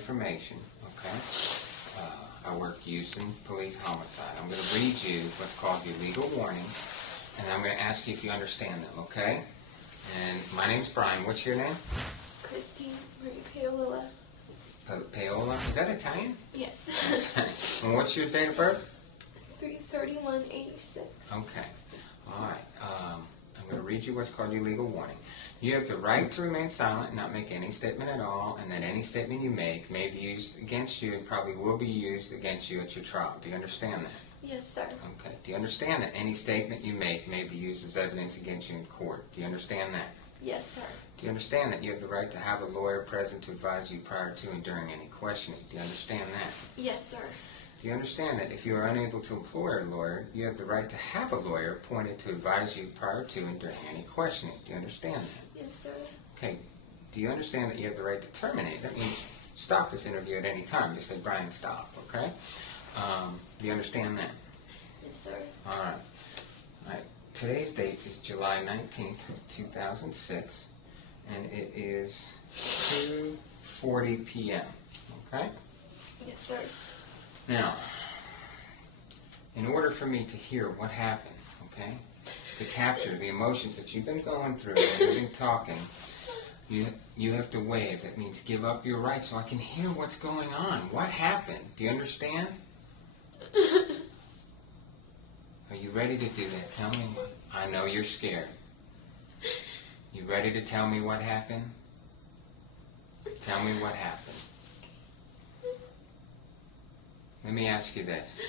information, okay? I work Houston Police Homicide. I'm going to read you what's called your legal warning, and I'm going to ask you if you understand them, okay? And my name's Brian. What's your name? Christine Paolilla. Paola? Is that Italian? Yes. Okay. And what's your date of birth? 3/31/86. Okay. All right. I'm going to read you what's called your legal warning. You have the right to remain silent and not make any statement at all, and that any statement you make may be used against you and probably will be used against you at your trial. Do you understand that? Yes, sir. Okay. Do you understand that any statement you make may be used as evidence against you in court? Do you understand that? Yes, sir. Do you understand that you have the right to have a lawyer present to advise you prior to and during any questioning? Do you understand that? Yes, sir. Do you understand that if you are unable to employ a lawyer, you have the right to have a lawyer appointed to advise you prior to and during any questioning? Do you understand that? Yes, sir. Okay. Do you understand that you have the right to terminate? That means stop this interview at any time. Just say, Brian, stop, okay? Do you understand that? Yes, sir. All right. All right. Today's date is July 19th, 2006, and it is 2:40 p.m., okay? Yes, sir. Now, in order for me to hear what happened, okay, to capture the emotions that you've been going through and you've been talking, you have to wave. That means give up your right so I can hear what's going on. What happened? Do you understand? Are you ready to do that? Tell me what. I know you're scared. You ready to tell me what happened? Tell me what happened. Let me ask you this.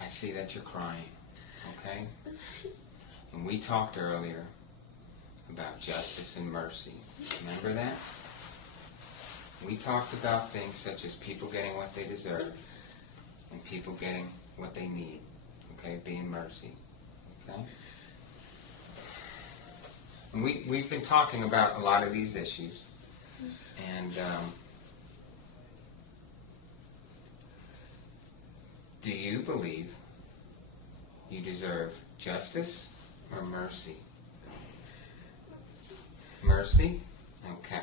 I see that you're crying, okay? And we talked earlier about justice and mercy. Remember that? We talked about things such as people getting what they deserve and people getting what they need, okay? Being mercy, okay? And we've been talking about a lot of these issues, and do you believe you deserve justice or mercy? Mercy? Okay.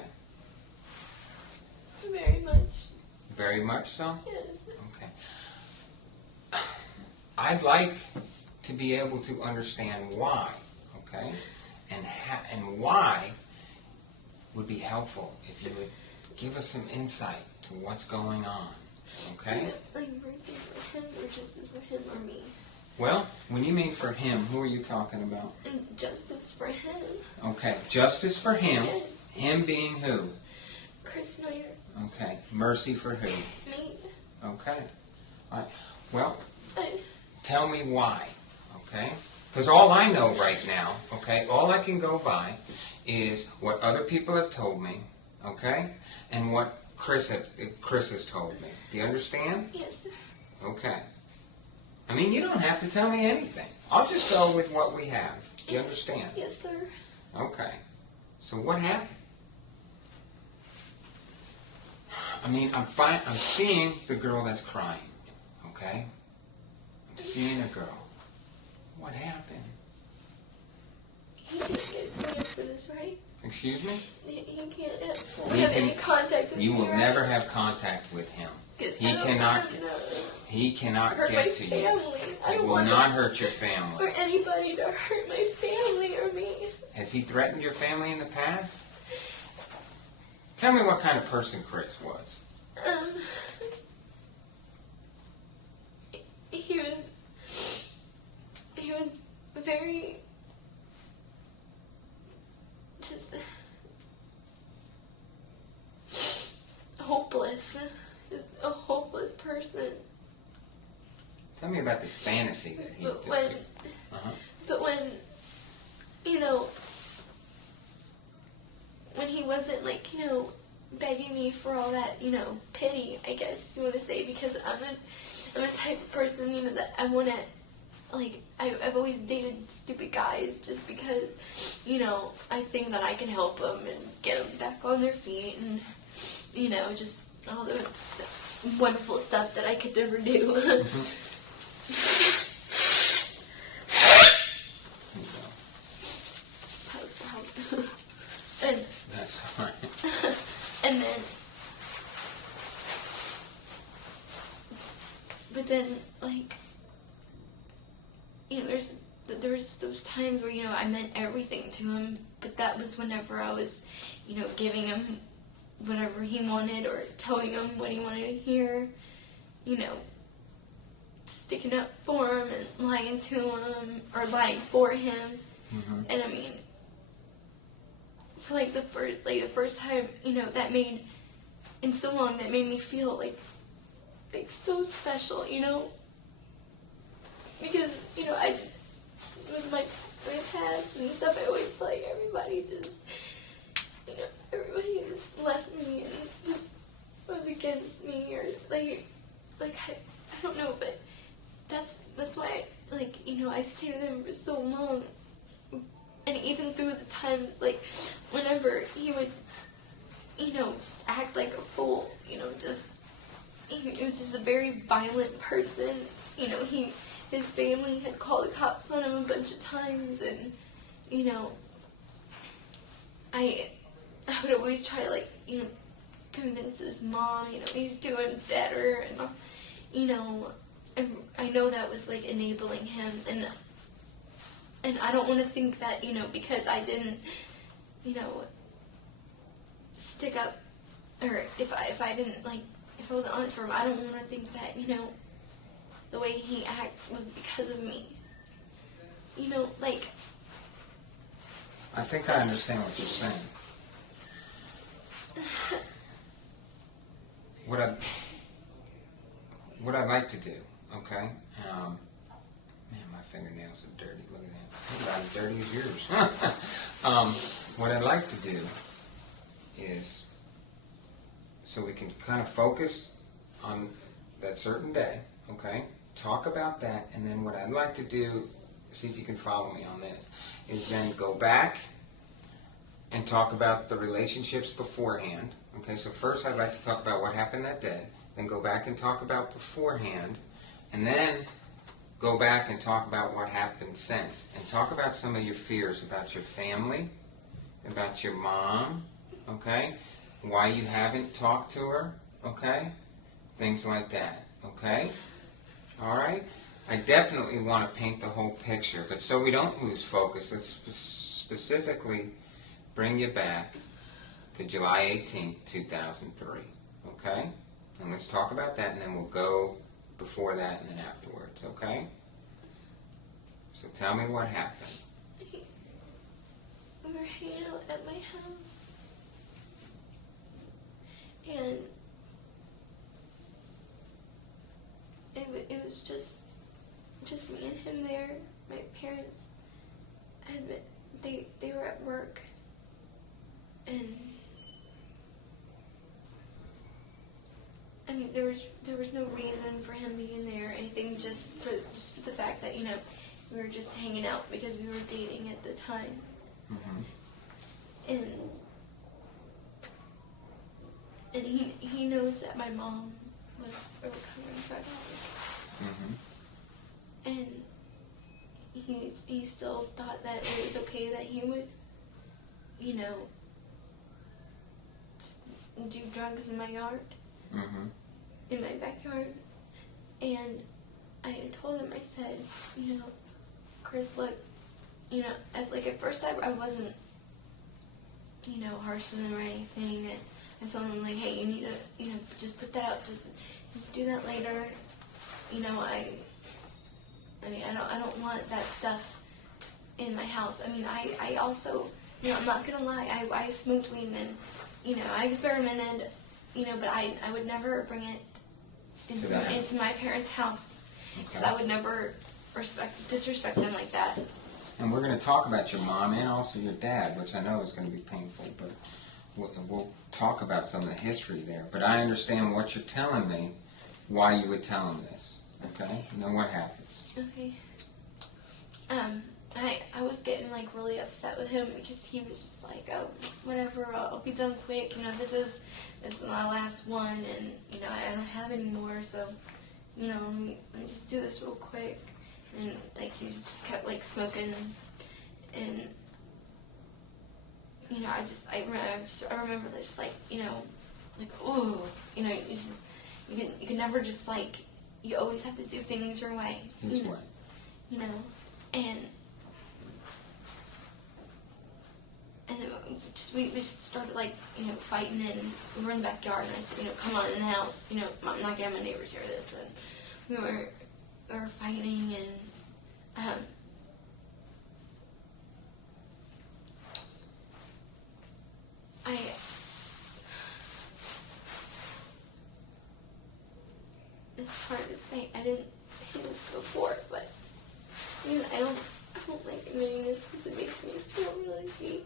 Very much. Very much so? Yes. Okay. I'd like to be able to understand why, okay? And why would be helpful if you would give us some insight to what's going on, okay? Like mercy for him or justice for him or me? Well, when you mean for him, who are you talking about? And justice for him. Okay, justice for him. Yes. Him being who? Chris Snyder. Okay, mercy for who? Me. Okay. All right. Well, I, tell me why, okay? Because all I know right now, okay, all I can go by is what other people have told me, okay, and what Chris has told me. Do you understand? yes, sir. Okay. I mean, you don't have to tell me anything. I'll just go with what we have. Do you understand? Yes, sir. Okay. So what happened? I mean, I'm seeing the girl that's crying, okay? I'm seeing a girl. What happened? He can't get credit for this, right? Excuse me? He can't have any contact with You me, will right? never have contact with him. 'Cause He I don't cannot. want to He cannot hurt get my to you. family. I It don't will want not hurt your family. or anybody to hurt my family or me. Has he threatened your family in the past? Tell me what kind of person Chris was. He was very just hopeless. Just a hopeless person. Tell me about this fantasy that he But just... when, Uh-huh. but when when he wasn't begging me for all that, pity, I guess you want to say, because I'm the type of person, that I want to, I've always dated stupid guys just because, I think that I can help them and get them back on their feet and, just all the wonderful stuff that I could never do. Mm-hmm. And That's fine. and but then, like, you know, there was those times where, you know, I meant everything to him, but that was whenever I was, you know, giving him whatever he wanted or telling him what he wanted to hear, you know, sticking up for him and lying to him or lying for him. Mm-hmm. And I mean, for like the first time, you know, that made, in so long, that made me feel like so special, you know, because, you know, with my past and stuff, I always feel like everybody just left me and just was against me, or like I don't know, but that's why, like, you know, I stayed with him for so long, and even through the times, like, whenever he would, you know, just act like a fool, you know, he was just a very violent person, you know, his family had called the cops on him a bunch of times, and, you know, I would always try to, like, you know, convince his mom, you know, he's doing better, and, you know, I know that was, like, enabling him, and I don't want to think that, you know, because I didn't, you know, stick up, or if I didn't, like, if I wasn't on it for him, I don't want to think that, you know, the way he acts was because of me. You know, like... I think I understand what you're saying. What I'd like to do, okay? Man, my fingernails are dirty. Look at that. They're about as dirty as yours. What I'd like to do is, so we can kind of focus on that certain day, okay? Talk about that, and then what I'd like to do, see if you can follow me on this, is then go back and talk about the relationships beforehand. Okay, so first I'd like to talk about what happened that day, then go back and talk about beforehand, and then go back and talk about what happened since, and talk about some of your fears about your family, about your mom, okay, why you haven't talked to her, okay, things like that, okay, all right. I definitely want to paint the whole picture, but so we don't lose focus, let's specifically bring you back to July 18th, 2003, okay? And let's talk about that, and then we'll go before that and then afterwards, okay? So tell me what happened. We were hanging out at my house, and it was just me and him there. My parents they were at work, and I mean there was no reason for him being there or anything, just for the fact that, you know, we were just hanging out because we were dating at the time. Mm-hmm. And he knows that my mom was a recovering drug addict. Mm-hmm. And he still thought that it was okay that he would, you know, do drugs in my yard, mm-hmm. in my backyard. And I told him, I said, you know, Chris, look, you know, at first I wasn't, you know, harsh with him or anything. And I told him, like, hey, you need to, you know, just put that out, just do that later. You know, I mean, I don't want that stuff in my house. I mean, I also, you know, I'm not gonna lie, I smoked weed, and, you know, I experimented, you know, but I would never bring it into my parents' house, because I would never disrespect them like that. And we're going to talk about your mom and also your dad, which I know is going to be painful, but we'll talk about some of the history there. But I understand what you're telling me, why you would tell him this, okay? And then what happens? Okay. I was getting, like, really upset with him because he was just like, oh, whatever, I'll be done quick. You know, this is my last one, and, you know, I don't have any more, so, you know, let me just do this real quick. And, like, he just kept, like, smoking, and, you know, I remember this, like, you know, like, oh, you know, you can never just, like, you always have to do things your way. His way. You know, and then we just started, like, you know, fighting, and we were in the backyard, and I said, you know, come on in the house, you know, I'm not getting my neighbors hear this, and we were fighting, and it's hard to say. I didn't say this before, but you know, I don't like admitting this because it makes me feel really weak.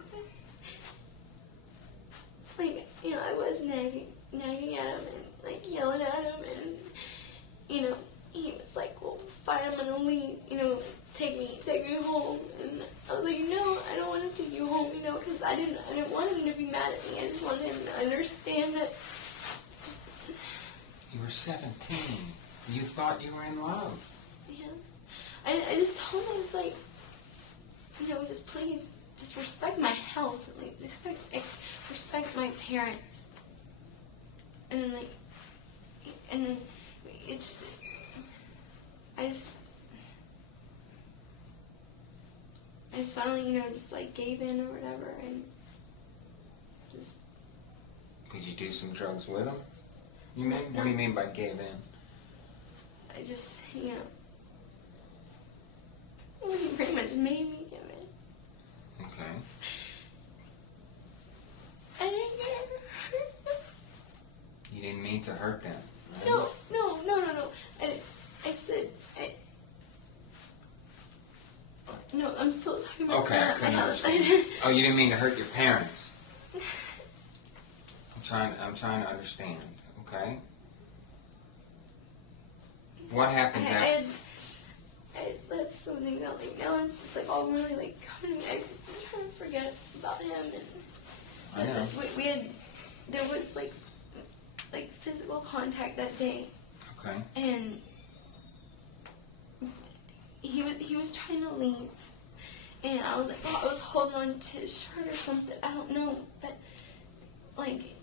Like, you know, I was nagging at him and, like, yelling at him, and, you know, he was like, well, fine, I'm gonna leave, you know, take me home. And I was like, no, I don't want to take you home, you know, because I didn't want him to be mad at me. I just wanted him to understand that. You were 17. You thought you were in love. Yeah. I just told him, I was like, you know, just please, just respect my house, like, respect my parents. And then, like, and then it just, I just finally, you know, just, like, gave in or whatever, and just. Did you do some drugs with him? You mean? What do you mean by gave in? I just, you know, well, he pretty much made me give in. Okay. I didn't get hurt them. You didn't mean to hurt them, right? No. No, I'm still talking about okay, I couldn't understand. Oh, you didn't mean to hurt your parents. I'm trying to understand. Okay. What happens after? I left something out. Like, now it's just, like, all really, like, coming. I just been trying to forget about him, and I know. There was like physical contact that day. Okay. And he was trying to leave, and I was like, I was holding on to his shirt or something. I don't know, but, like,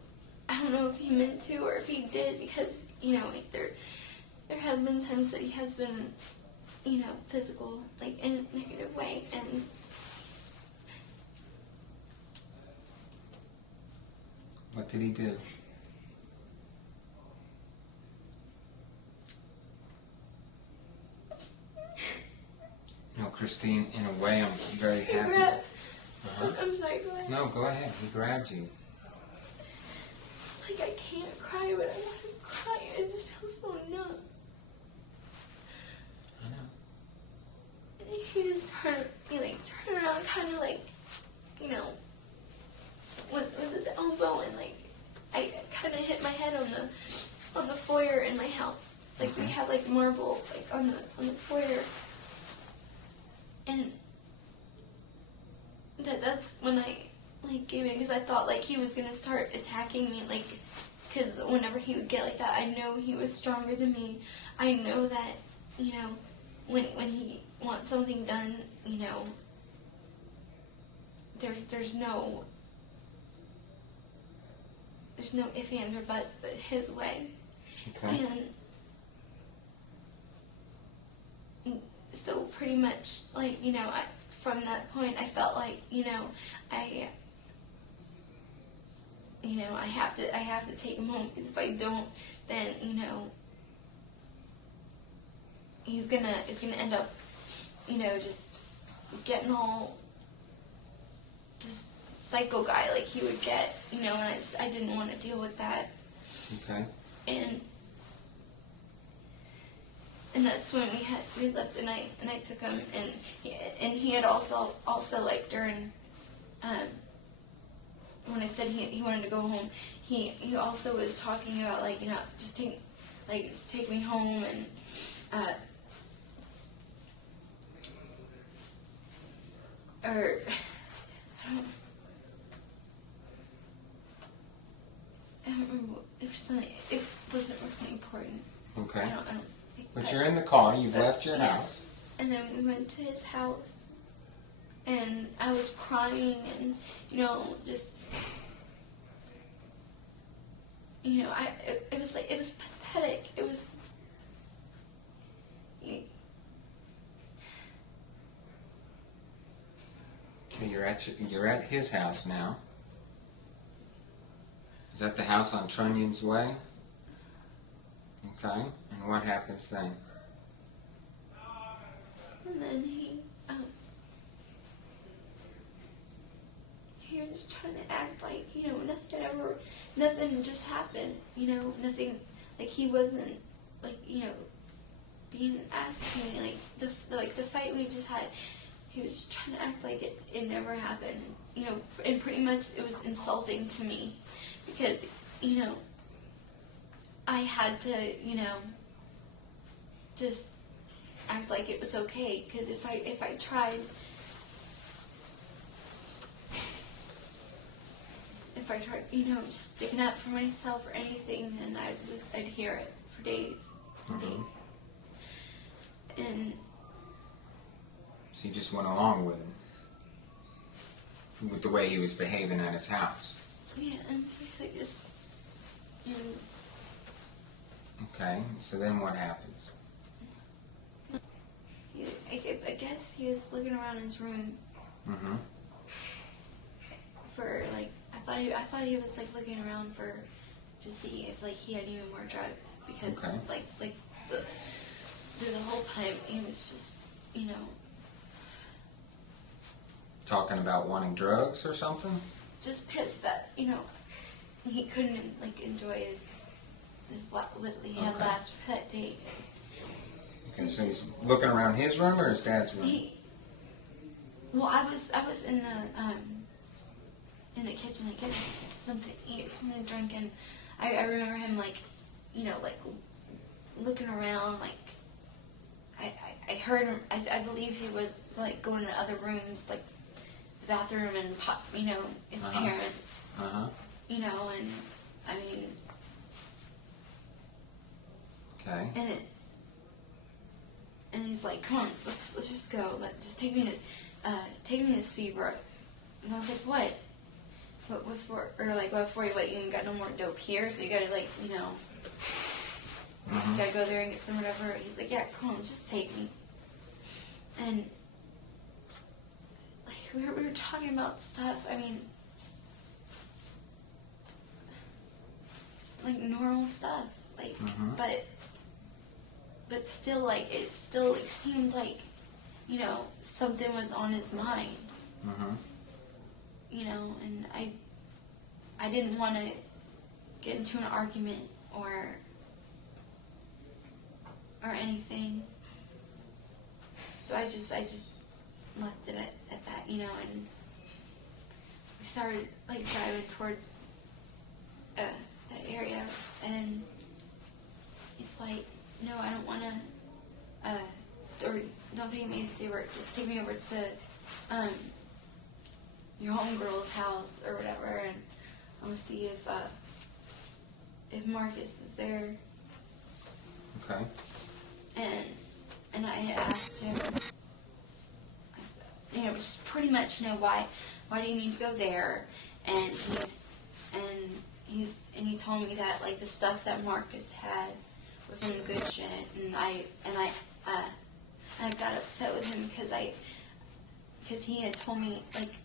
I don't know if he meant to or if he did, because, you know, like, there have been times that he has been, you know, physical, like, in a negative way, and what did he do? No, Christine, in a way, I'm very happy. I'm sorry, go ahead. No, go ahead. He grabbed you. It's like I can't cry, but I want to cry. I just feel so numb. I know. And he just turned around, kind of like, you know, with his elbow, and, like, I kind of hit my head on the foyer in my house. Like, we had, like, marble, like, on the foyer. And that's when I, like, gave in, because I thought, like, he was going to start attacking me, like, because whenever he would get like that, I know he was stronger than me. I know that, you know, when he wants something done, you know, there's no ifs, ands, or buts, but his way. Okay. And so pretty much, like, you know, from that point, I felt like, you know, I have to take him home, because if I don't, then, you know, it's gonna end up, you know, just getting all just psycho guy like he would get, you know, and I didn't want to deal with that. Okay. And that's when we left, and I took him, and he had also like during when I said he wanted to go home, he also was talking about, like, you know, just take me home, and or I don't remember. There was something. It wasn't really important. Okay. I don't think. But you're in the car. You've left your house. And then we went to his house, and I was crying, and, you know, just, you know, it was pathetic. It was, Okay, you're at his house now. Is that the house on Trunnion's Way? Okay, and what happens then? And then he was trying to act like, nothing just happened, nothing, like he wasn't, like, being asked to me, like the fight we just had, he was trying to act like it never happened, and pretty much it was insulting to me, because, I had to, just act like it was okay, because if I tried just sticking up for myself or anything, then I'd hear it for days and days. And so you just went along with him, with the way he was behaving at his house. Yeah, and so he's like just, Okay, so then what happens? I guess he was looking around his room for, like, I thought he was, like, looking around to see if, like, he had even more drugs, because through the whole time he was just, talking about wanting drugs or something? just pissed that, he couldn't, like, enjoy his what he had last for that date. Okay, so he's looking around his room or his dad's room? I was in the kitchen, like, getting something to eat, something to drink, and I remember him, like, like, looking around, like, I heard him, I believe he was, like, going to other rooms, like, the bathroom and, his parents, and, I mean, okay. And he's like, come on, let's just go, like, just take me to Seabrook. And I was like, what? What for? Or like, what for? What, you ain't got no more dope here, so you gotta, like, you gotta go there and get some whatever. He's like, yeah, come on, just take me. And like we were talking about stuff. I mean, just like normal stuff, like, but still, like, it still, like, seemed like, something was on his mind. And I didn't want to get into an argument or anything. So I just left it at that, and we started, like, driving towards that area, and he's like, no, I don't want to, or don't take me to Seabrook, just take me over to your homegirl's house or whatever, and I'm gonna see if Marcus is there. Okay. And I had asked him, just pretty much, why do you need to go there? And he told me that, like, the stuff that Marcus had was some good shit, and I got upset with him because he had told me, like,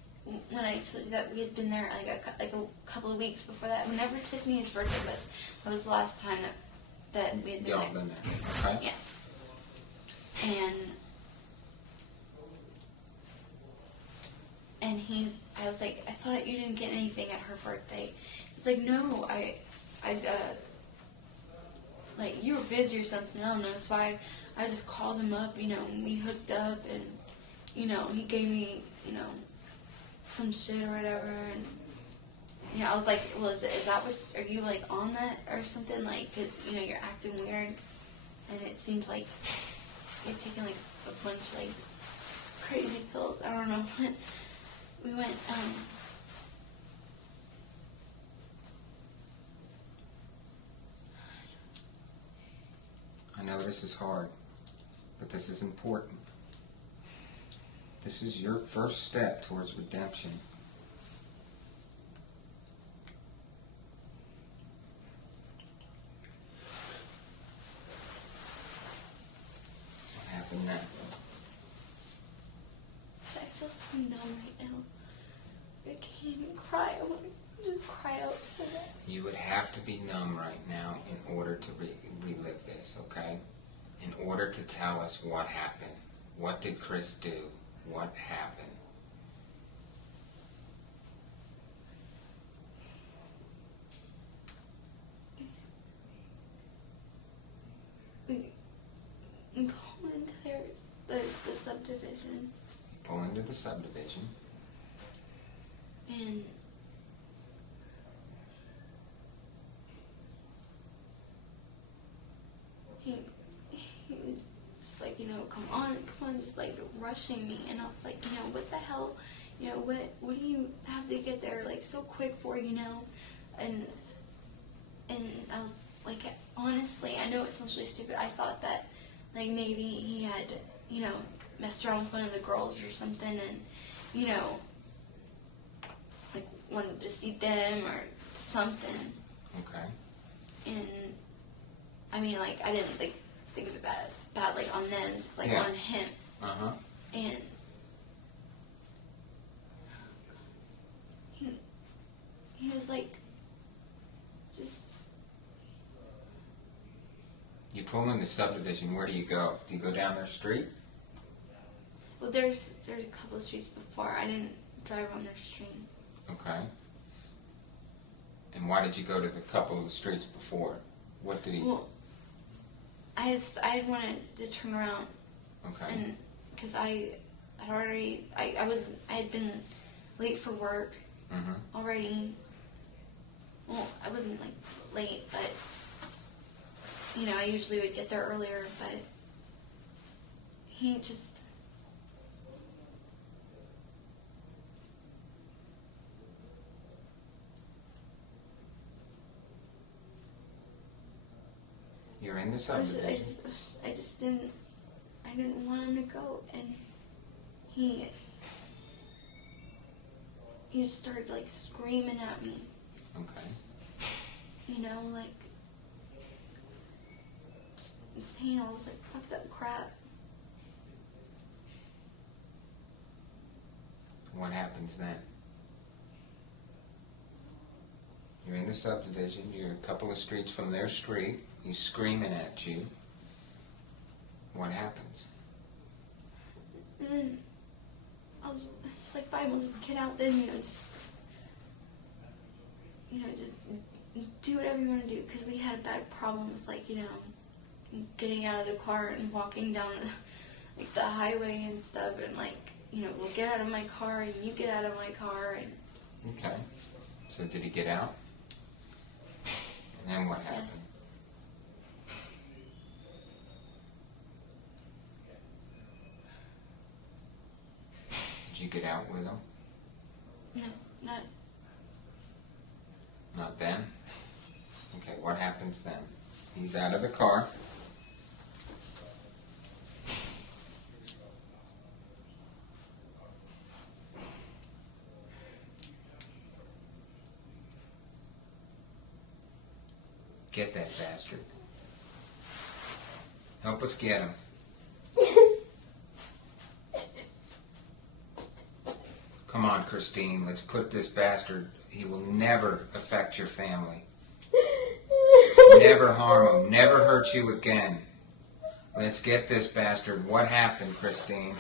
when I told you that we had been there like a couple of weeks before that, whenever Tiffany's birthday was, that was the last time that we had been there. Been there. Okay. Yeah. And I was like, I thought you didn't get anything at her birthday. He's like, no, I like, you were busy or something, I don't know, so I just called him up, and we hooked up, and, he gave me, some shit or whatever, and, I was like, well, is that what, are you, like, on that or something, like, because, you're acting weird, and it seems like you're taking, like, a bunch of, like, crazy pills, I don't know, but we went, I know this is hard, but this is important. This is your first step towards redemption. What happened now? I feel so I'm numb right now. I can't even cry. I want to just cry out so bad. You would have to be numb right now in order to relive this, okay? In order to tell us what happened. What did Chris do? What happened? We pull into the subdivision. You pull into the subdivision. And he was just like, come on, just like rushing me. And I was like, what the hell? What do you have to get there like so quick for, And I was like, honestly, I know it sounds really stupid. I thought that like maybe he had, messed around with one of the girls or something and, like wanted to see them or something. Okay. And I mean, like, I didn't think of it bad like on them, just like on him. Uh-huh. And he was like, just. You pull in the subdivision, where do you go? Do you go down their street? Well, there's a couple of streets before. I didn't drive on their street. Okay. And why did you go to the couple of the streets before? What did he... Well, I had wanted to turn around. Okay. And because I had been late for work already. Well, I wasn't like late, but I usually would get there earlier, but he just. You're in the subdivision. I just didn't want him to go, and he just started like screaming at me. Okay. Like just saying all this like fucked up crap. What happens then? You're in the subdivision. You're a couple of streets from their street. He's screaming at you. What happens? And then I was just like, fine, we'll just get out then, just do whatever you want to do. Because we had a bad problem with, like, getting out of the car and walking down the highway and stuff. And, like, we'll get out of my car and you get out of my car. And Okay. So did he get out? And then what happened? Yes. Did you get out with him? No, Not then? Okay, what happens then? He's out of the car. Get that bastard. Help us get him. Come on, Christine, let's put this bastard. He will never affect your family. Never harm him. Never hurt you again. Let's get this bastard. What happened, Christine?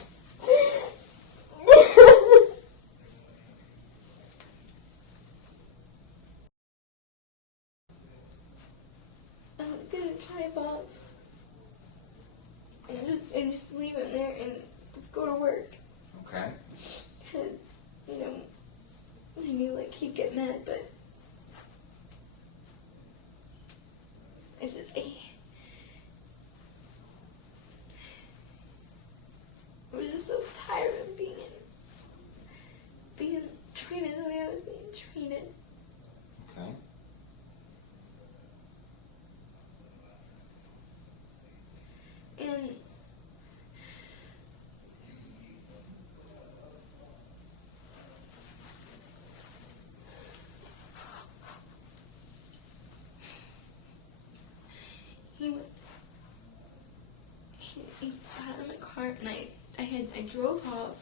I was gonna drive off and just leave him there and just go to work. Okay. Cause I knew like he'd get mad, but it's just I was just so tired of being treated the way I was being treated. Okay. And he got in the car and I drove off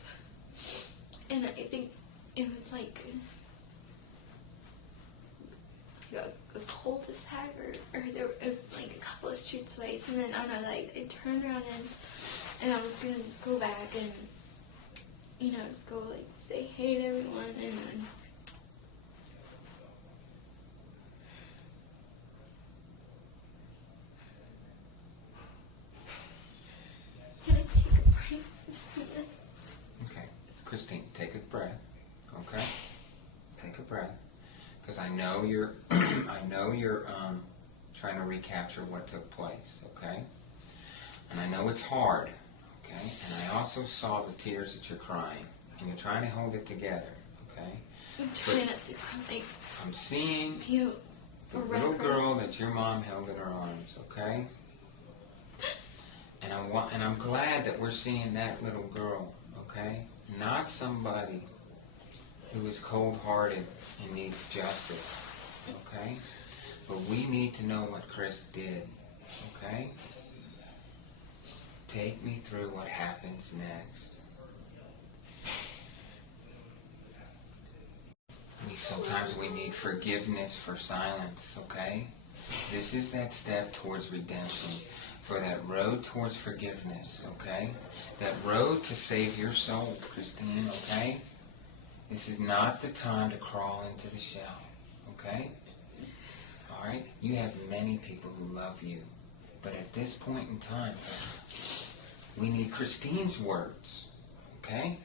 And I think it was like a cul-de-sac, or there it was like a couple of streets away. And then I don't know, like I turned around and I was gonna just go back and just go like say hey to everyone, and then can I take a break? Just a minute. Okay, Christine, take a breath. Okay, take a breath, because I know you're, trying to recapture what took place. Okay, and I know it's hard. Okay, and I also saw the tears that you're crying, and you're trying to hold it together. Okay, I'm trying not to cry. I'm seeing You, the little girl that your mom held in her arms. Okay, and I'm glad that we're seeing that little girl. Okay, not somebody who is cold-hearted and needs justice. Okay, but we need to know what Chris did. Okay. Take me through what happens next. Sometimes we need forgiveness for silence, okay? This is that step towards redemption, for that road towards forgiveness, okay? That road to save your soul, Christine, okay? This is not the time to crawl into the shell, okay? All right? You have many people who love you, but at this point in time, we need Christine's words, okay?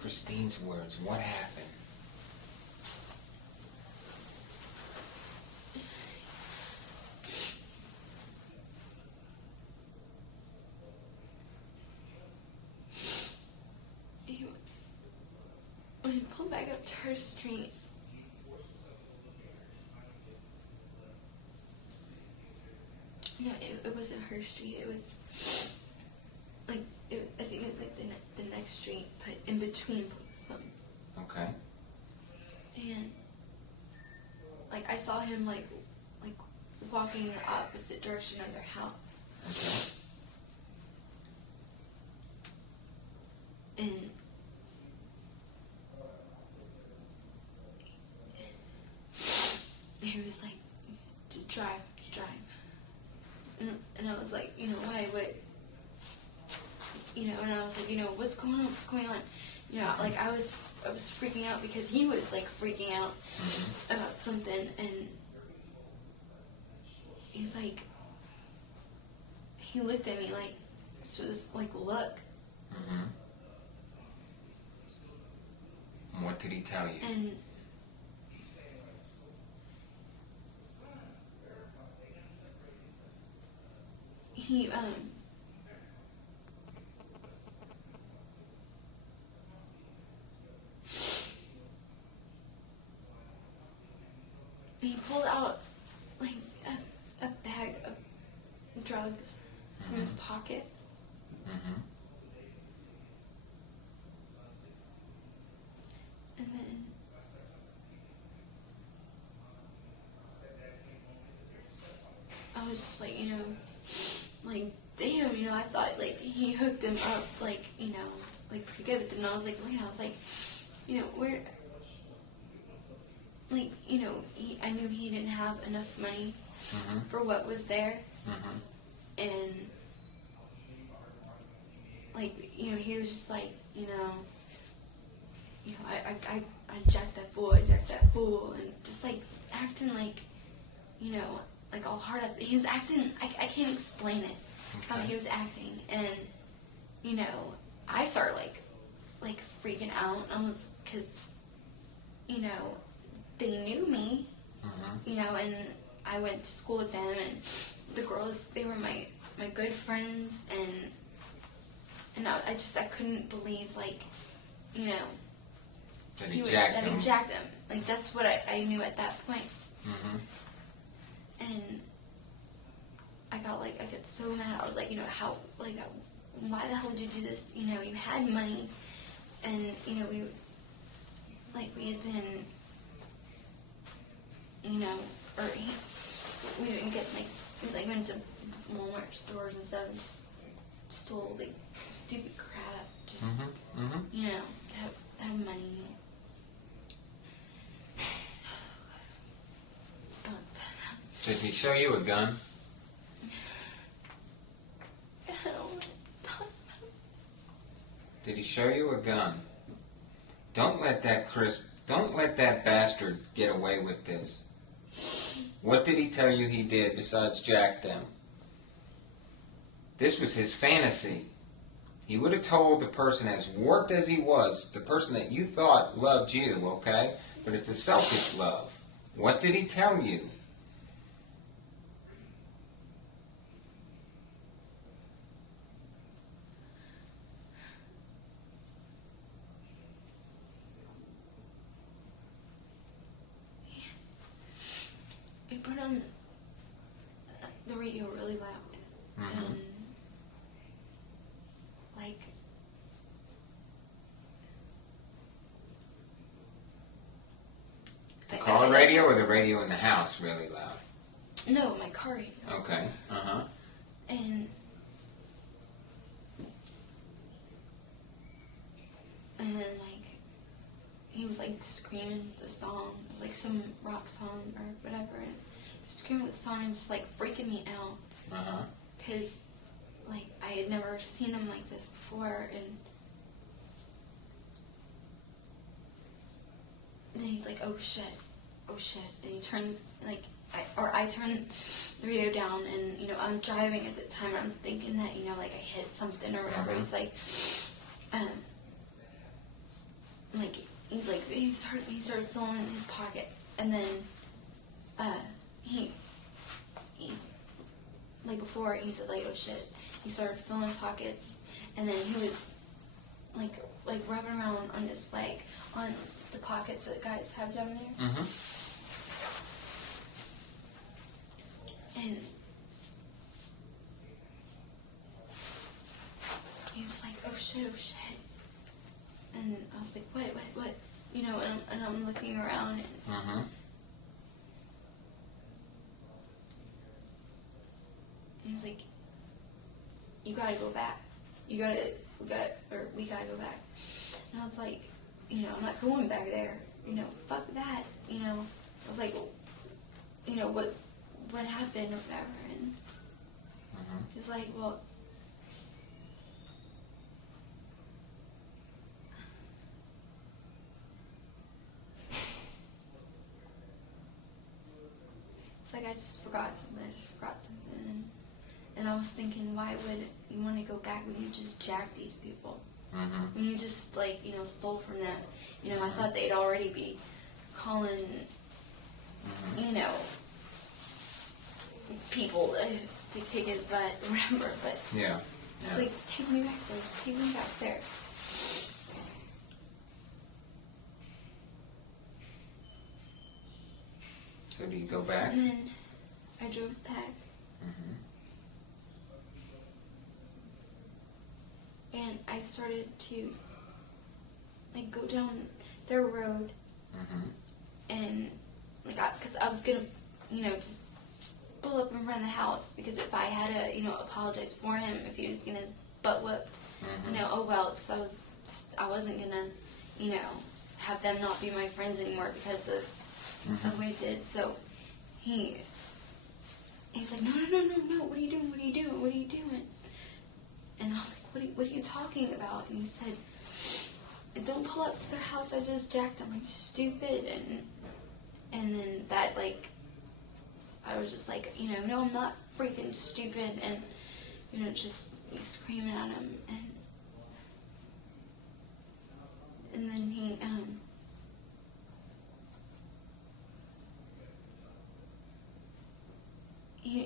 Christine's words. What happened? When I pulled back up to her street, no, it wasn't her street. It was like I think it was like the next street, but in between both of them. Okay. And like I saw him like walking in the opposite direction of their house. Okay. And he was like, just drive. And I was like, why, what? And I was like, what's going on? Like I was freaking out because he was like freaking out about something, and he's like, he looked at me like, this was like, look. Mm-hmm. And what did he tell you? And he pulled out like a bag of drugs from his pocket. Mm-hmm. And then I was just like, like, damn, I thought like he hooked him up like, like pretty good. But then I was like, wait, I was like, where, like, I knew he didn't have enough money for what was there. And like, he was just like, I jacked that fool, and just like acting like, like all hard ass. He was acting, I can't explain it, how he was acting. And, I started like freaking out. I was, cause, they knew me, and I went to school with them, and the girls, they were my good friends, and I couldn't believe, like, that he jacked them. Like, that's what I knew at that point. And I got so mad. I was like, how, like, why the hell did you do this? You had money, and, we had been, or we didn't get, we went to Walmart stores and stuff, and just stole like stupid crap, just Mm-hmm. you know, to have money. Did he show you a gun? I don't want to talk about it. Did he show you a gun? Don't let that bastard get away with this. What did he tell you he did besides jack them? This was his fantasy. He would have told the person, as warped as he was, the person that you thought loved you, okay? But it's a selfish love. What did he tell you? We put on the radio really loud. Mm-hmm. And, like, The car radio or the radio in the house really loud? No, my car radio. Okay. Uh-huh. And then, like, he was, like, screaming the song. It was, like, some rock song or whatever. And he was screaming the song and just, like, freaking me out. Uh-huh. Because, like, I had never seen him like this before. And then he's like, oh, shit. And he turns, like, I turn the radio down, and, you know, I'm driving at the time, and I'm thinking that, you know, like, I hit something or whatever. He's like, he started filling his pockets, and then, he like, before, he said, like, oh, shit, he started filling his pockets, and then he was, like rubbing around on his, like, on the pockets that guys have down there. Mm-hmm. And he was like, oh shit. And I was like, what? You know, and I'm looking around, and Mm-hmm. he's like, you gotta go back. We gotta go back. And I was like, you know, I'm not going back there. You know, fuck that. You know, I was like, you know, what happened or whatever. And he's like, well, it's like, I just forgot something. And I was thinking, why would you want to go back when you just jacked these people? Mm-hmm. When you just, like, you know, stole from them. You know, I thought they'd already be calling, you know, people to kick his butt or whatever. But Yeah. I was like, just take me back there. So do you go back? And then I drove back. Mm-hmm. And I started to, like, go down their road. Mm-hmm. And, like, because I was going to, you know, just pull up in front of the house. Because if I had to, you know, apologize for him, if he was going to butt whipped, you know, oh well. Because I wasn't going to, you know, have them not be my friends anymore because of the way he did. So he was like, no, what are you doing? And I was like, what are you talking about? And he said, don't pull up to their house, I just jacked them. Are you stupid? And then that, like, I was just like, you know, no, I'm not freaking stupid. And, you know, just screaming at him. And then he,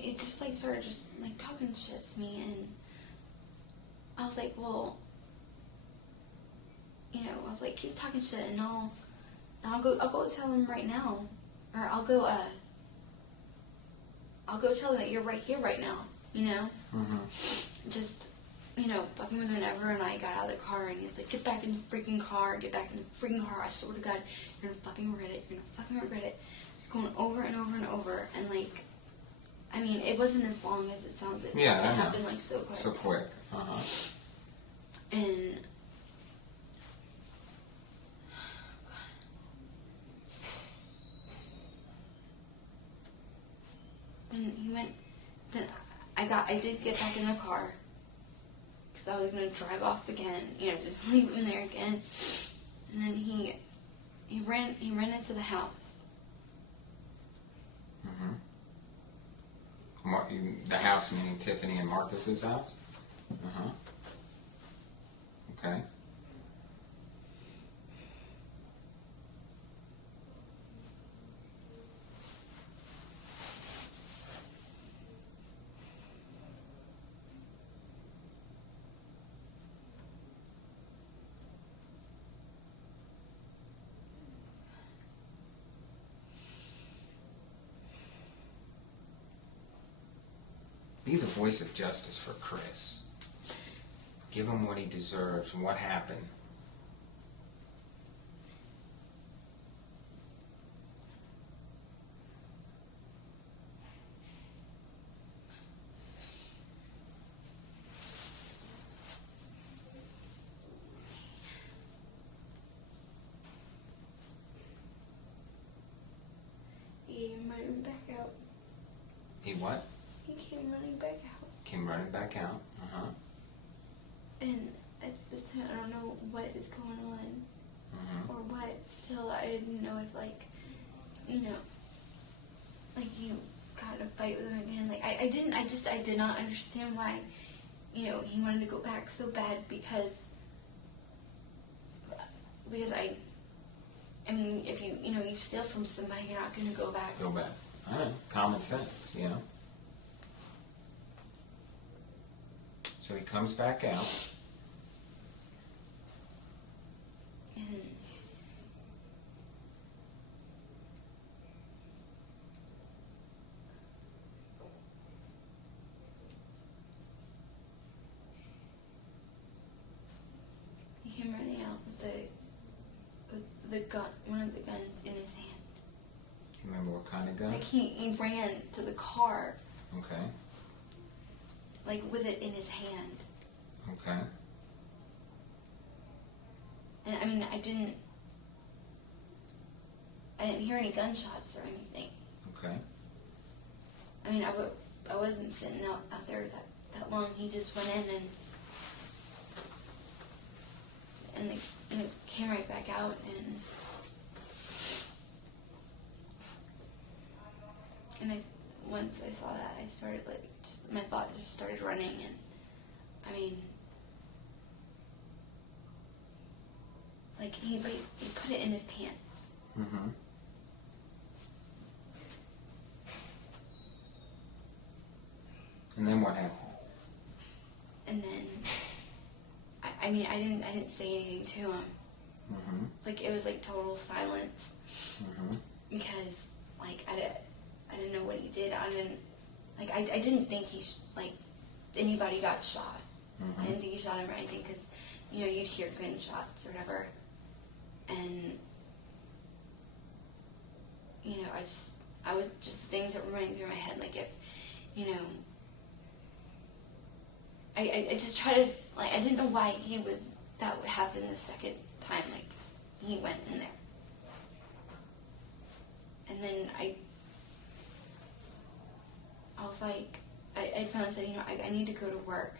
it just, like, started just, like, talking shit to me. And I was like, well, you know, I was like, keep talking shit, and I'll go tell him right now, or I'll go tell him that you're right here right now, you know, just, you know, fucking with whenever. And I got out of the car, and he's like, get back in the freaking car, I swear to God, you're gonna fucking regret it, just going over and over and over. And, like, I mean, it wasn't as long as it sounds. It happened like so quick. So quick. And then he went. Then I did get back in the car because I was gonna drive off again. You know, just leave him there again. And then he ran into the house. The house meaning Tiffany and Marcus's house? Okay. Be the voice of justice for Chris. Give him what he deserves and what happened. He came running back out. He what? He came running back out. Came running back out. And at this time, I don't know what is going on or what. Still, I didn't know if, like, you know, like you got in a fight with him again. Like, I did not understand why, you know, he wanted to go back so bad because I mean, if you steal from somebody, you're not going to go back. Go back. I know. Common sense, you know. So he comes back out. And he came running out with the gun, one of the guns in his hand. Do you remember what kind of gun? Like he ran to the car. Okay. Like with it in his hand. Okay. And I mean, I didn't hear any gunshots or anything. Okay. I mean, I wasn't sitting out there that long. He just went in and came right back out and once I saw that, I started my thoughts just started running, and I mean, like he put it in his pants. And then what happened? And then, I mean, I didn't say anything to him. Like it was like total silence. Because like I didn't know what he did. I didn't think anybody got shot. I didn't think he shot him or anything because, you know, you'd hear gunshots or whatever. And, you know, I was just things that were running through my head. Like if, you know, I just tried to, like, I didn't know why that would happen the second time, like, he went in there. And then I was like, I finally said, you know, I need to go to work.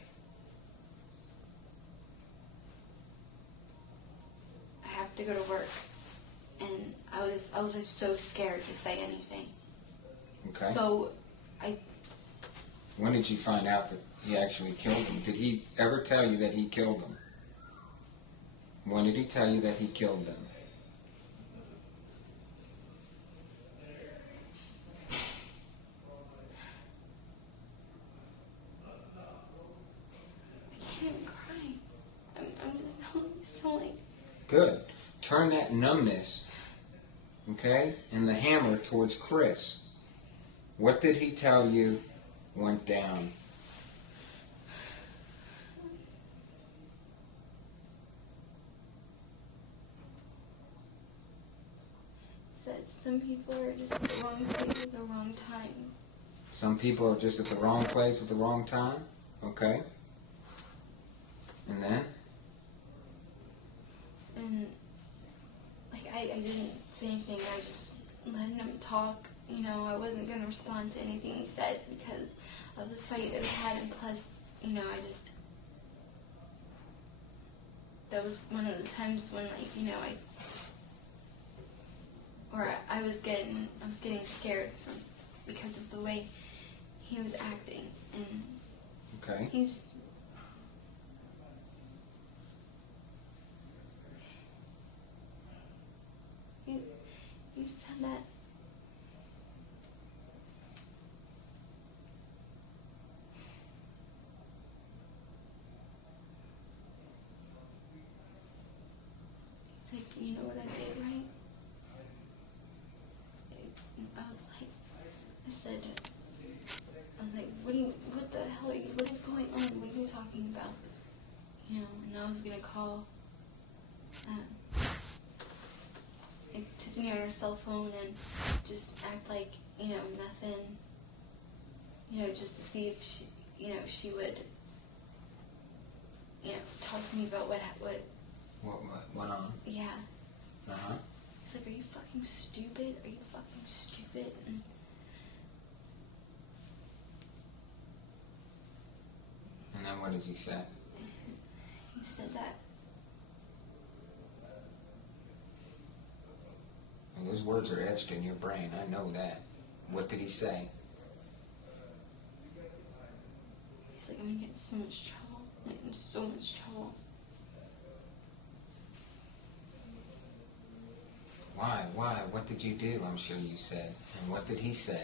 I have to go to work. And I was just so scared to say anything. Okay. So When did you find out that he actually killed him? Did he ever tell you that he killed them? When did he tell you that he killed them? I can't even cry. I'm just feeling so like... Good. Turn that numbness, okay, and the hammer towards Chris. What did he tell you went down? Said some people are just at the wrong place at the wrong time. Some people are just at the wrong place at the wrong time. Okay. And then? And, like, I didn't say anything. I just let him talk. You know, I wasn't going to respond to anything he said because of the fight that we had. And plus, you know, that was one of the times when, like, you know, I was getting scared because of the way he was acting. And okay. He said that he's like, you know what I did, right? I said, what the hell what is going on? What are you talking about? You know, and I was gonna call Tiffany on her cell phone and just act like, you know, nothing, you know, just to see if she, you know, she would, you know, talk to me about what went on. Yeah. Uh-huh. He's like, are you fucking stupid? Are you fucking stupid? And then what does he say? He said that. And those words are etched in your brain. I know that. What did he say? He's like, I'm gonna get in so much trouble. I'm in so much trouble. Why? Why? What did you do? I'm sure you said. And what did he say?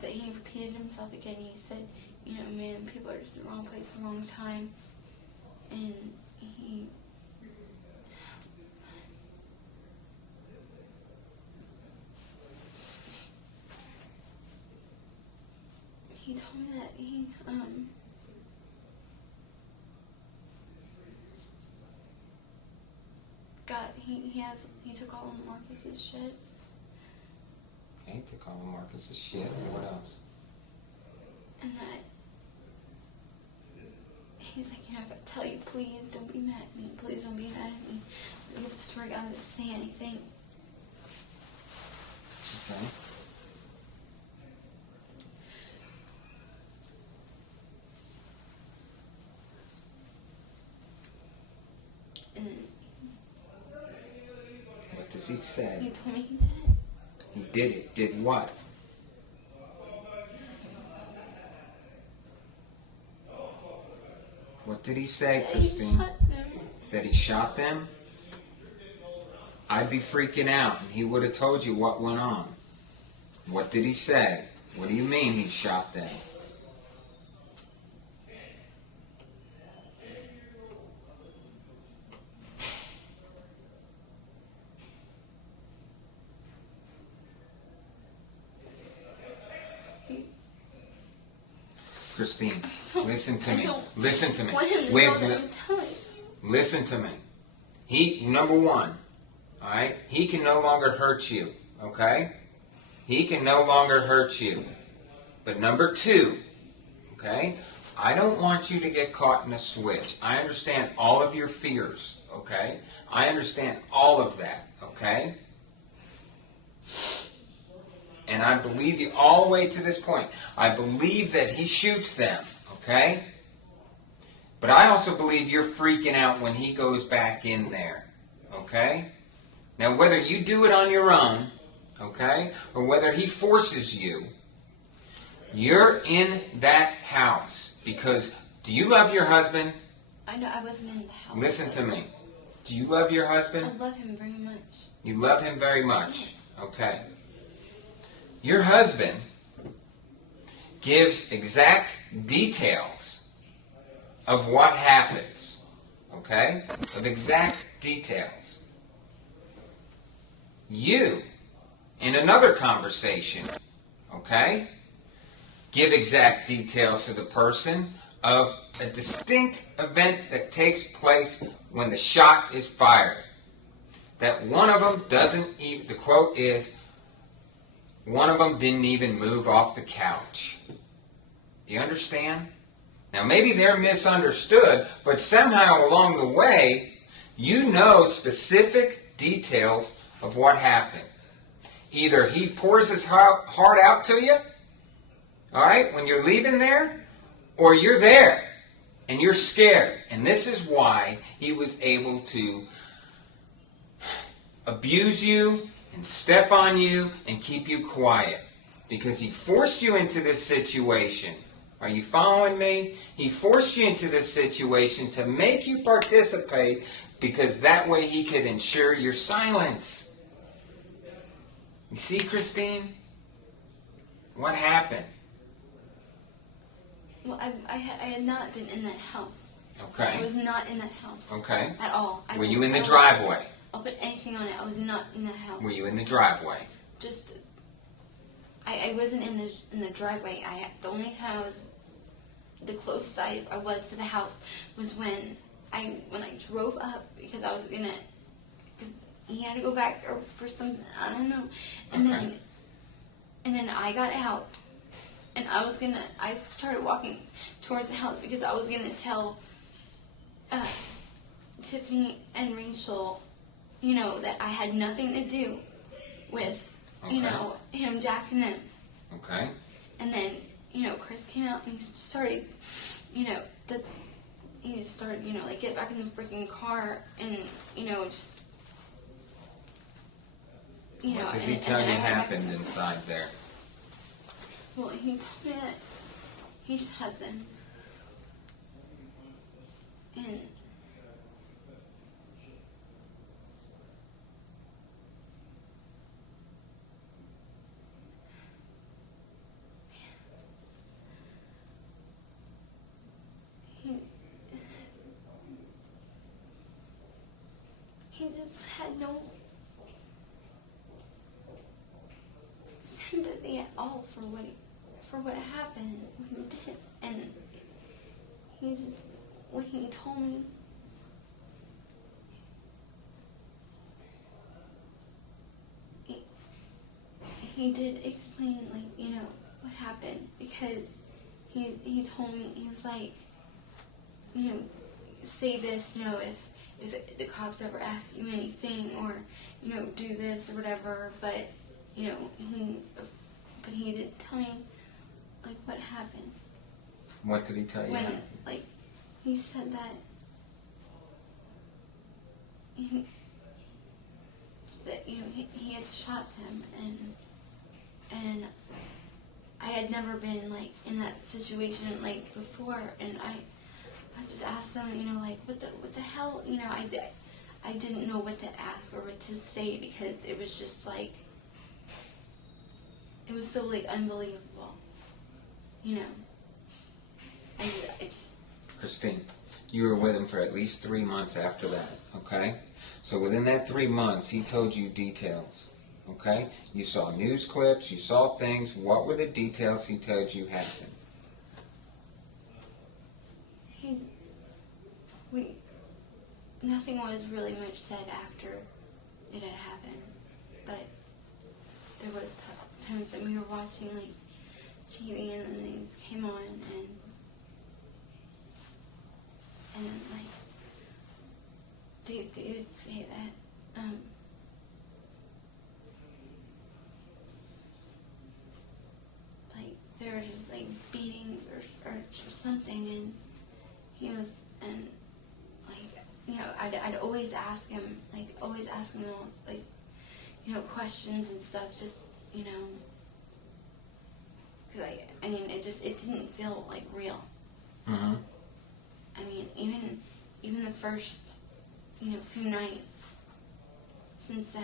That he repeated himself again. He said, you know, man, people are just in the wrong place, the wrong time. And he told me that he took all of Marcus's shit. Okay, took all of Marcus's shit. And what else? And that he's like, you know, if I tell you, please don't be mad at me. Please don't be mad at me. You have to swear to God not to say anything. Okay. And what does he say? he told me he did it. He did it. Did what? What did he say, Christine? That he shot them. That he shot them? I'd be freaking out, and he would have told you what went on. What did he say? What do you mean he shot them? Christine, listen to me. Listen to me. Listen to me. He, number one, all right, he can no longer hurt you, okay? He can no longer hurt you. But number two, okay, I don't want you to get caught in a switch. I understand all of your fears, okay? I understand all of that, okay? And I believe you all the way to this point. I believe that he shoots them, okay? But I also believe you're freaking out when he goes back in there, okay? Now, whether you do it on your own, okay, or whether he forces you, you're in that house because do you love your husband? I know I wasn't in the house. Listen to me. Do you love your husband? I love him very much. You love him very much? Yes. Okay. Your husband gives exact details of what happens, okay? Of exact details. You, in another conversation, okay, give exact details to the person, of a distinct event that takes place when the shot is fired. That one of them doesn't even, the quote is, one of them didn't even move off the couch. Do you understand? Now maybe they're misunderstood, but somehow along the way, you know specific details of what happened. Either he pours his heart out to you, all right, when you're leaving there, or you're there and you're scared. And this is why he was able to abuse you and step on you and keep you quiet. Because he forced you into this situation. Are you following me? He forced you into this situation to make you participate, because that way he could ensure your silence. You see, Christine? What happened? Well, I had not been in that house. Okay. I was not in that house. Okay. At all. Were you in the driveway? I'll put anything on it. I was not in that house. Were you in the driveway? Just, I wasn't in the driveway. The only time I was, the closest I was to the house was when I drove up, because I was gonna, because he had to go back or for some, I don't know, and then I got out, and I started walking towards the house because I was gonna tell Tiffany and Rachel, you know, that I had nothing to do with, you know, him jacking them. Okay. And then, you know, Chris came out and he started, you know, he just started, you know, like, get back in the freaking car and, you know, just, you know. What does he tell you happened inside there? Well, he told me that he shot them. And he just had no sympathy at all for what happened, what he did. And he just, when he told me, he did explain, like, you know, what happened, because he told me, he was like, you know, say this, you know, if the cops ever ask you anything, or, you know, do this or whatever, but, you know, he did tell me, like, what happened. What did he tell you? When, like, he said that you know, he had shot them, and I had never been, like, in that situation, like, before, and I just asked them, you know, like, what the hell, you know, I didn't know what to ask or what to say, because it was just, like, it was so, like, unbelievable, you know. I just... Christine, you were with him for at least 3 months after that, okay? So within that 3 months, he told you details, okay? You saw news clips, you saw things. What were the details he told you happened? Nothing was really much said after it had happened, but there was times that we were watching, like, TV, and the news came on, and like, they would say that, like, there were just, like, beatings or something, and he was, and, like, you know, I'd always ask him, like, like, you know, questions and stuff, just, you know, because I mean, it didn't feel, like, real. Mm-hmm. I mean, even the first, you know, few nights since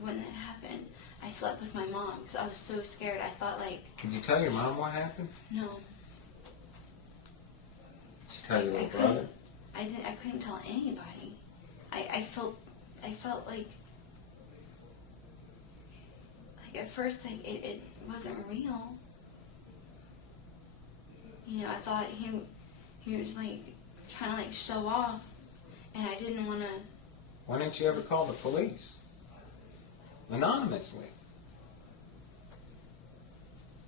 when that happened, I slept with my mom because I was so scared. I thought, like... Did you tell your mom what happened? No. Did you tell your little brother? I couldn't tell anybody. I felt like at first, like, it wasn't real. you know, I thought he was like trying to like show off, and I didn't want to. Why didn't you ever call the police? Anonymously.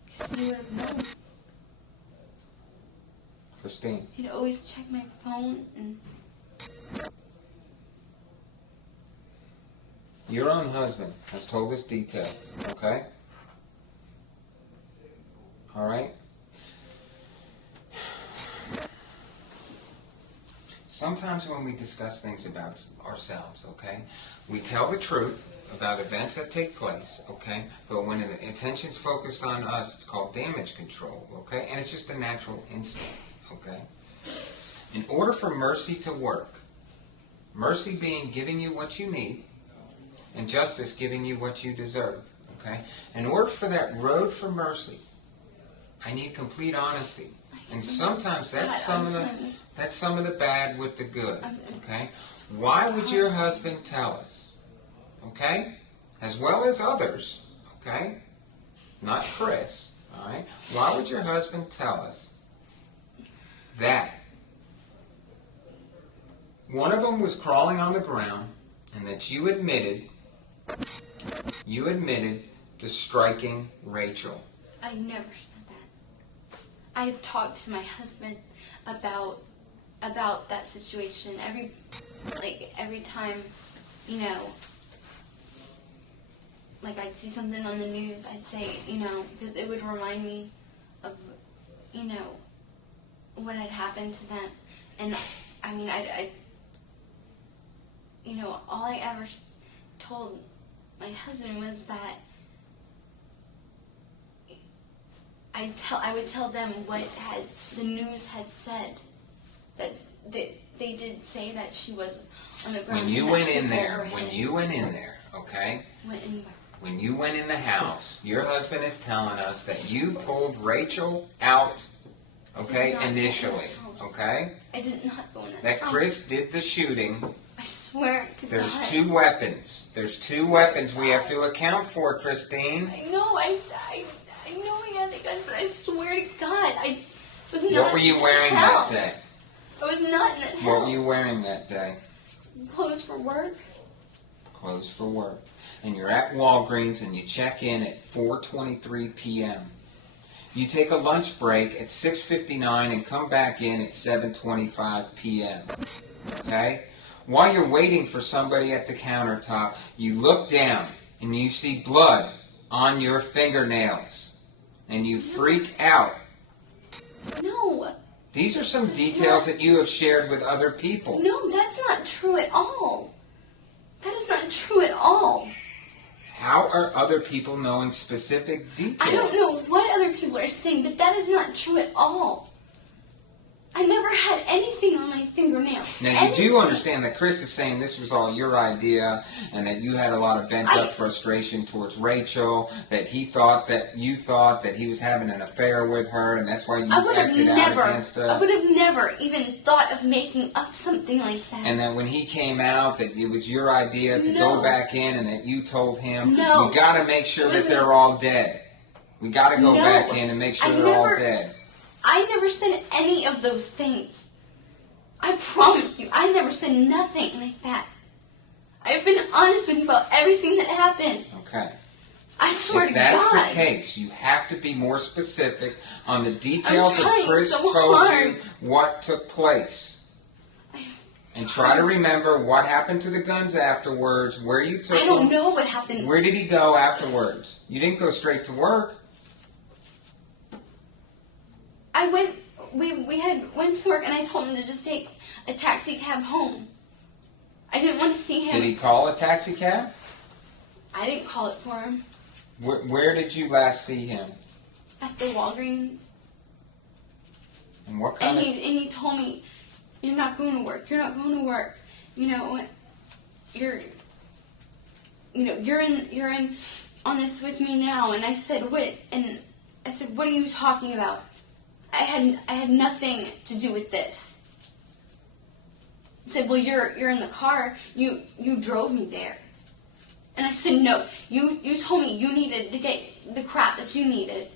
He would have known. Christine. He'd always check my phone and. Your own husband has told us details, okay? All right? Sometimes when we discuss things about ourselves, okay, we tell the truth about events that take place, okay? But when the attention's focused on us, it's called damage control, okay? And it's just a natural instinct, okay? In order for mercy to work, mercy being giving you what you need, and justice giving you what you deserve, okay? In order for that road for mercy, I need complete honesty. And sometimes that's some of the bad with the good, okay? Why would your husband tell us, okay? As well as others, okay? Not Chris, all right? Why would your husband tell us that one of them was crawling on the ground and that you admitted to striking Rachel? I never said that. I've talked to my husband about that situation every time, you know, like I'd see something on the news, I'd say, you know, because it would remind me of, you know, what had happened to them. And I mean, I you know, all I ever told my husband was that I would tell them what the news had said, that they did say that she was on the ground. When you went in there, okay? Went in where? When you went in the house, your husband is telling us that you pulled Rachel out, okay, initially, okay? I did not go in that Chris did the shooting. I swear to God. There's two weapons. There's two weapons we have to account for, Christine. I know, I know he had the gun, but I swear to God, I was not. What were you wearing that day? I was not in that house. What were you wearing that day? Clothes for work. Clothes for work. And you're at Walgreens and you check in at 4:23 p.m. You take a lunch break at 6:59 and come back in at 7:25 p.m. Okay? While you're waiting for somebody at the countertop, you look down and you see blood on your fingernails. And you freak out. No. These are some details that you have shared with other people. No, that's not true at all. That is not true at all. How are other people knowing specific details? I don't know what other people are saying, but that is not true at all. I never had anything on my fingernails. Now, you do understand that Chris is saying this was all your idea and that you had a lot of pent-up frustration towards Rachel, that you thought that he was having an affair with her, and that's why you acted out against her. I would have never even thought of making up something like that. And then when he came out, that it was your idea to go back in and that you told him, we got to make sure that they're all dead. We got to go back in and make sure they're all dead. I never said any of those things. I promise you, I never said nothing like that. I've been honest with you about everything that happened. Okay. I swear to God. If that's the case, you have to be more specific on the details of Chris told you what took place. And try to remember what happened to the guns afterwards, where you took them. I don't know what happened. Where did he go afterwards? You didn't go straight to work. We went to work and I told him to just take a taxi cab home. I didn't want to see him. Did he call a taxi cab? I didn't call it for him. Where did you last see him? At the Walgreens. And what kind and he told me, you're not going to work. You're not going to work. You're in on this with me now. And I said, what? And I said, what are you talking about? I had nothing to do with this. He said, well, you're in the car. You drove me there. And I said, no. You told me you needed to get the crap that you needed.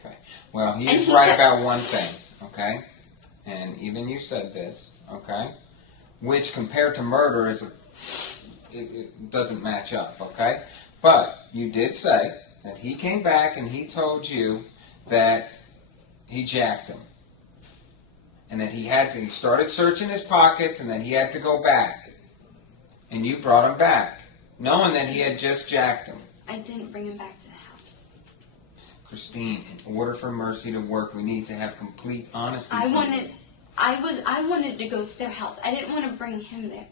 Okay. Well, he is right about one thing, okay? And even you said this, okay? Which compared to murder it doesn't match up, okay? But you did say that he came back and he told you that he jacked him. And that he started searching his pockets and that he had to go back. And you brought him back, knowing that he had just jacked him. I didn't bring him back to the house. Christine, in order for Mercy to work, we need to have complete honesty. I wanted to go to their house. I didn't want to bring him there.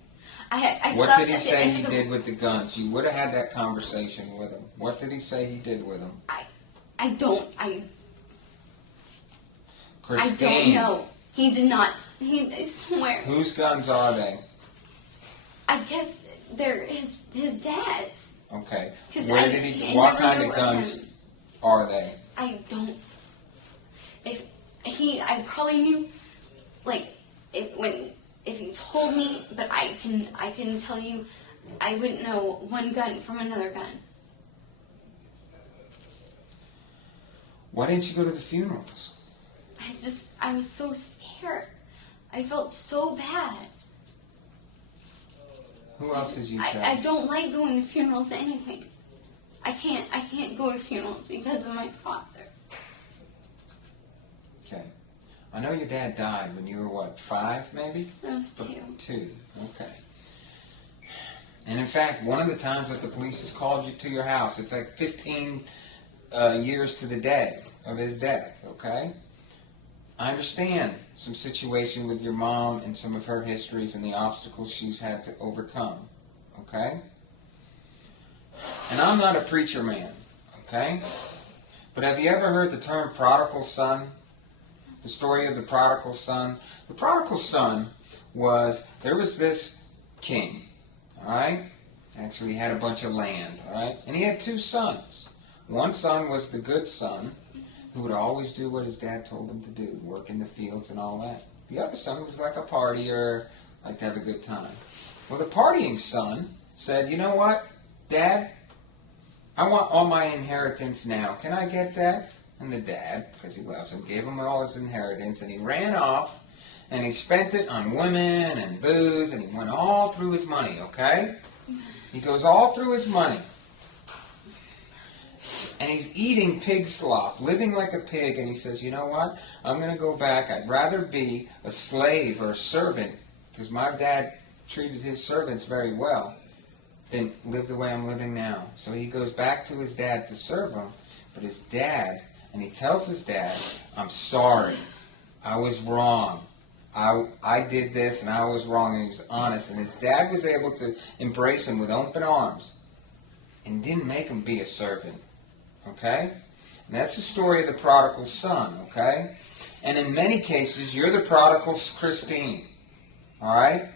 What did he say he did with the guns? You would have had that conversation with him. What did he say he did with them? I don't know. He did not. I swear. Whose guns are they? I guess they're his dad's. Okay. What kind of guns are they? I don't. I probably knew, like, if he told me, but I can tell you, I wouldn't know one gun from another gun. Why didn't you go to the funerals? I was so scared. I felt so bad. Who else did you tell? I don't like going to funerals anyway. I can't go to funerals because of my father. Okay. I know your dad died when you were, what, 5 maybe? I was 2. 2, okay. And in fact, one of the times that the police has called you to your house, it's like 15 years to the day of his death, okay? I understand some situation with your mom and some of her histories and the obstacles she's had to overcome, okay? And I'm not a preacher man, okay? But have you ever heard the term prodigal son? The story of the prodigal son? The prodigal son there was this king, all right? Actually, he had a bunch of land, all right? And he had 2 sons. One son was the good son, who would always do what his dad told him to do, work in the fields and all that. The other son was like a partier, liked to have a good time. Well, the partying son said, you know what, Dad, I want all my inheritance now. Can I get that? And the dad, because he loves him, gave him all his inheritance, and he ran off, and he spent it on women and booze, and he went all through his money, okay? He goes all through his money. And he's eating pig slop, living like a pig, and he says, you know what? I'm going to go back. I'd rather be a slave or a servant, because my dad treated his servants very well, than live the way I'm living now. So he goes back to his dad to serve him, but his dad, and he tells his dad, I'm sorry. I was wrong. I did this, and I was wrong, and he was honest. And his dad was able to embrace him with open arms and didn't make him be a servant. Okay? And that's the story of the prodigal son, okay? And in many cases, you're the prodigal Christine. All right?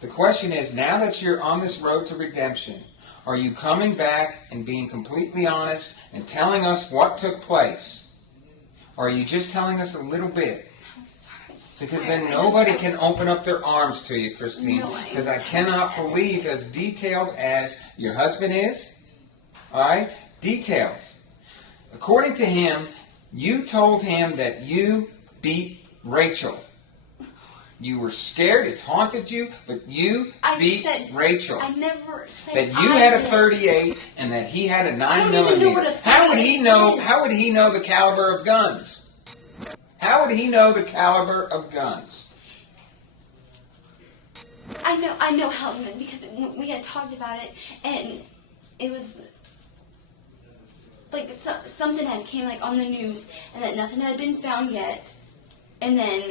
The question is, now that you're on this road to redemption, are you coming back and being completely honest and telling us what took place? Or are you just telling us a little bit? I'm sorry. Because then nobody can open up their arms to you, Christine. Because I cannot believe, as detailed as your husband is, all right? Details. According to him, you told him that you beat Rachel. You were scared, it's haunted you, but you beat Rachel. I never said that you had a 38 and that he had a 9mm. How would he know? How would he know the caliber of guns? How would he know the caliber of guns? I know how, because we had talked about it, and it was like something had came like on the news, and that nothing had been found yet, and then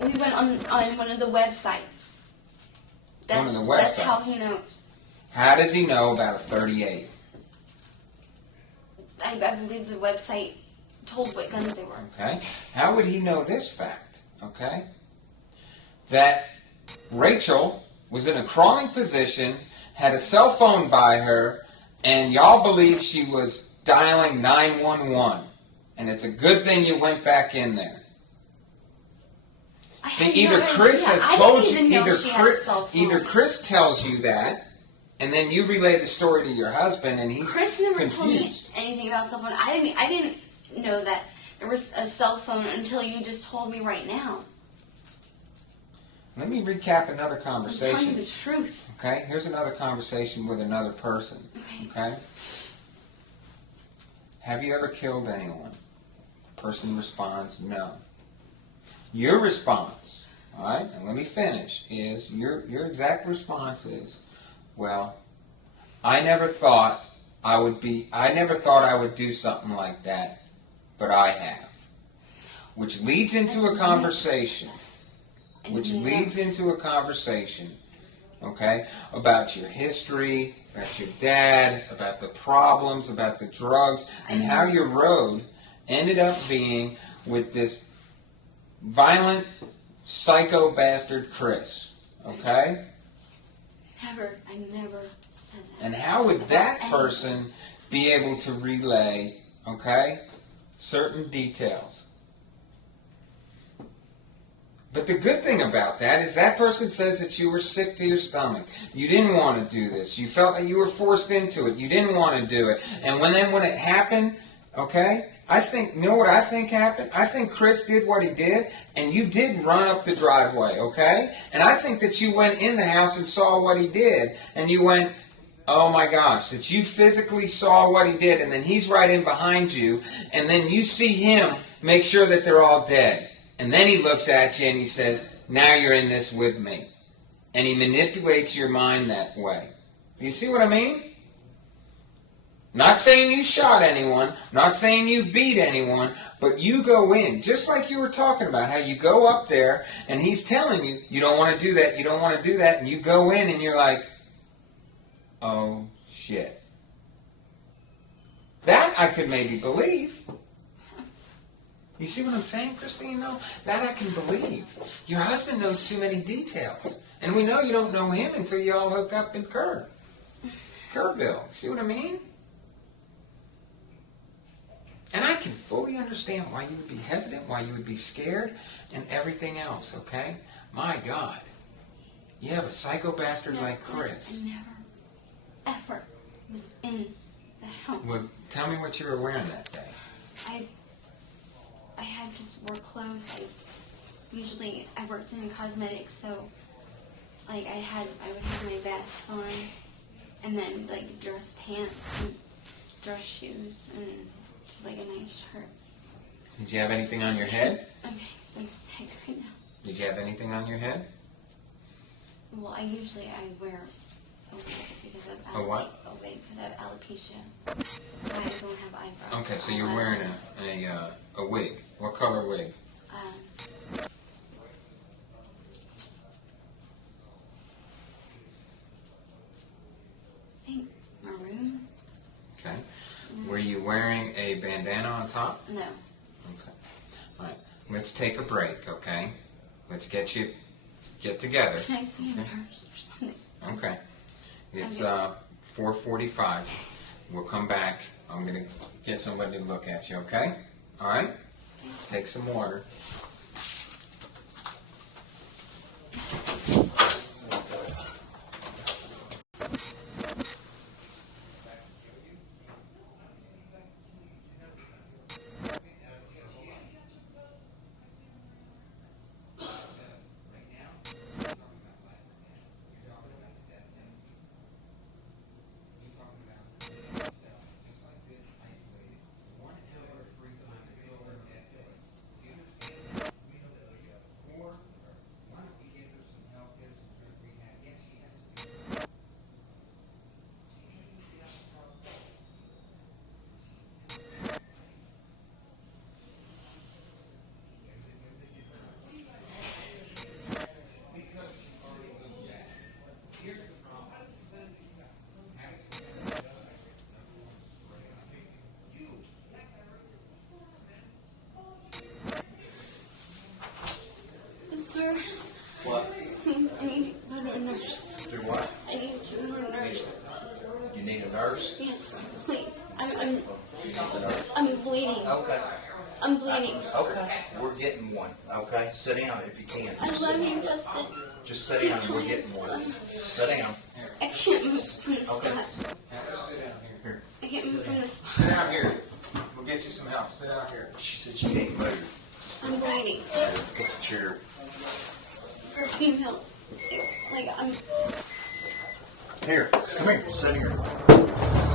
we went on one of the websites. One of the websites. That's how he knows. How does he know about a 38? I believe the website told what guns they were. Okay. How would he know this fact? Okay. That Rachel was in a crawling position, had a cell phone by her, and y'all believe she was dialing 911. And it's a good thing you went back in there. See, either Chris has told you, either Chris tells you that, and then you relay the story to your husband, and he's Chris never confused. told me anything about cell phone. I didn't. know that there was a cell phone until you just told me right now. Let me recap another I'm conversation. telling you the truth. Okay, here's another conversation with another person. Okay? Have you ever killed anyone? The person responds, no. Your response, all right, and let me finish, is your exact response is, well, I never thought I would do something like that, but I have. Which leads into a conversation. Okay, about your history, about your dad, about the problems, about the drugs, and how your road ended up being with this violent, psycho bastard Chris. Okay? I never said that. And how would that person be able to relay, okay, certain details? But the good thing about that is that person says that you were sick to your stomach. You didn't want to do this. You felt that you were forced into it. You didn't want to do it. And when it happened, okay, you know what I think happened? I think Chris did what he did, and you did run up the driveway, okay? And I think that you went in the house and saw what he did, and you went, oh my gosh, that you physically saw what he did, and then he's right in behind you, and then you see him make sure that they're all dead. And then he looks at you and he says, now you're in this with me. And he manipulates your mind that way. Do you see what I mean? Not saying you shot anyone, not saying you beat anyone, but you go in, just like you were talking about, how you go up there and he's telling you, you don't want to do that, you don't want to do that, and you go in and you're like, oh shit. That I could maybe believe. You see what I'm saying, Christine, though? That I can believe. Your husband knows too many details. And we know you don't know him until you all hook up in Kerrville. See what I mean? And I can fully understand why you would be hesitant, why you would be scared, and everything else, okay? My God. You have a psycho bastard like Chris. I never, ever was in the house. Well, tell me what you were wearing that day. I had just work clothes. I worked in cosmetics, so I would have my vest on, and then like dress pants and dress shoes, and just like a nice shirt. Did you have anything on your head? Okay, so I'm sick right now. Did you have anything on your head? Well, I wear a wig because of A what? A wig because I have alopecia. So I don't have eyebrows. Okay, so you're wearing a wig. What color wig? I think maroon. Okay. Were you wearing a bandana on top? No. Okay. All right. Let's take a break, okay? Let's get together. Can I see a nurse or something? Okay. It's 4:45. We'll come back. I'm going to get somebody to look at you, okay? All right? Take some water. Sir, What? I need to go to a nurse. Do what? I need to go to a nurse. You need a nurse? Yes, please. I'm bleeding. Okay. I'm bleeding. Okay. We're getting one. Okay? Sit down if you can. I love you, Justin. Just sit down. We're getting one. Sit down. I can't move from the Okay. spot. Have her sit down here. Here. I can't move from the spot. Sit down here. We'll get you some help. Sit out here. She said she can't move. I'm bleeding. Get the chair. Female. Like, I'm. Here, come here. Sit here.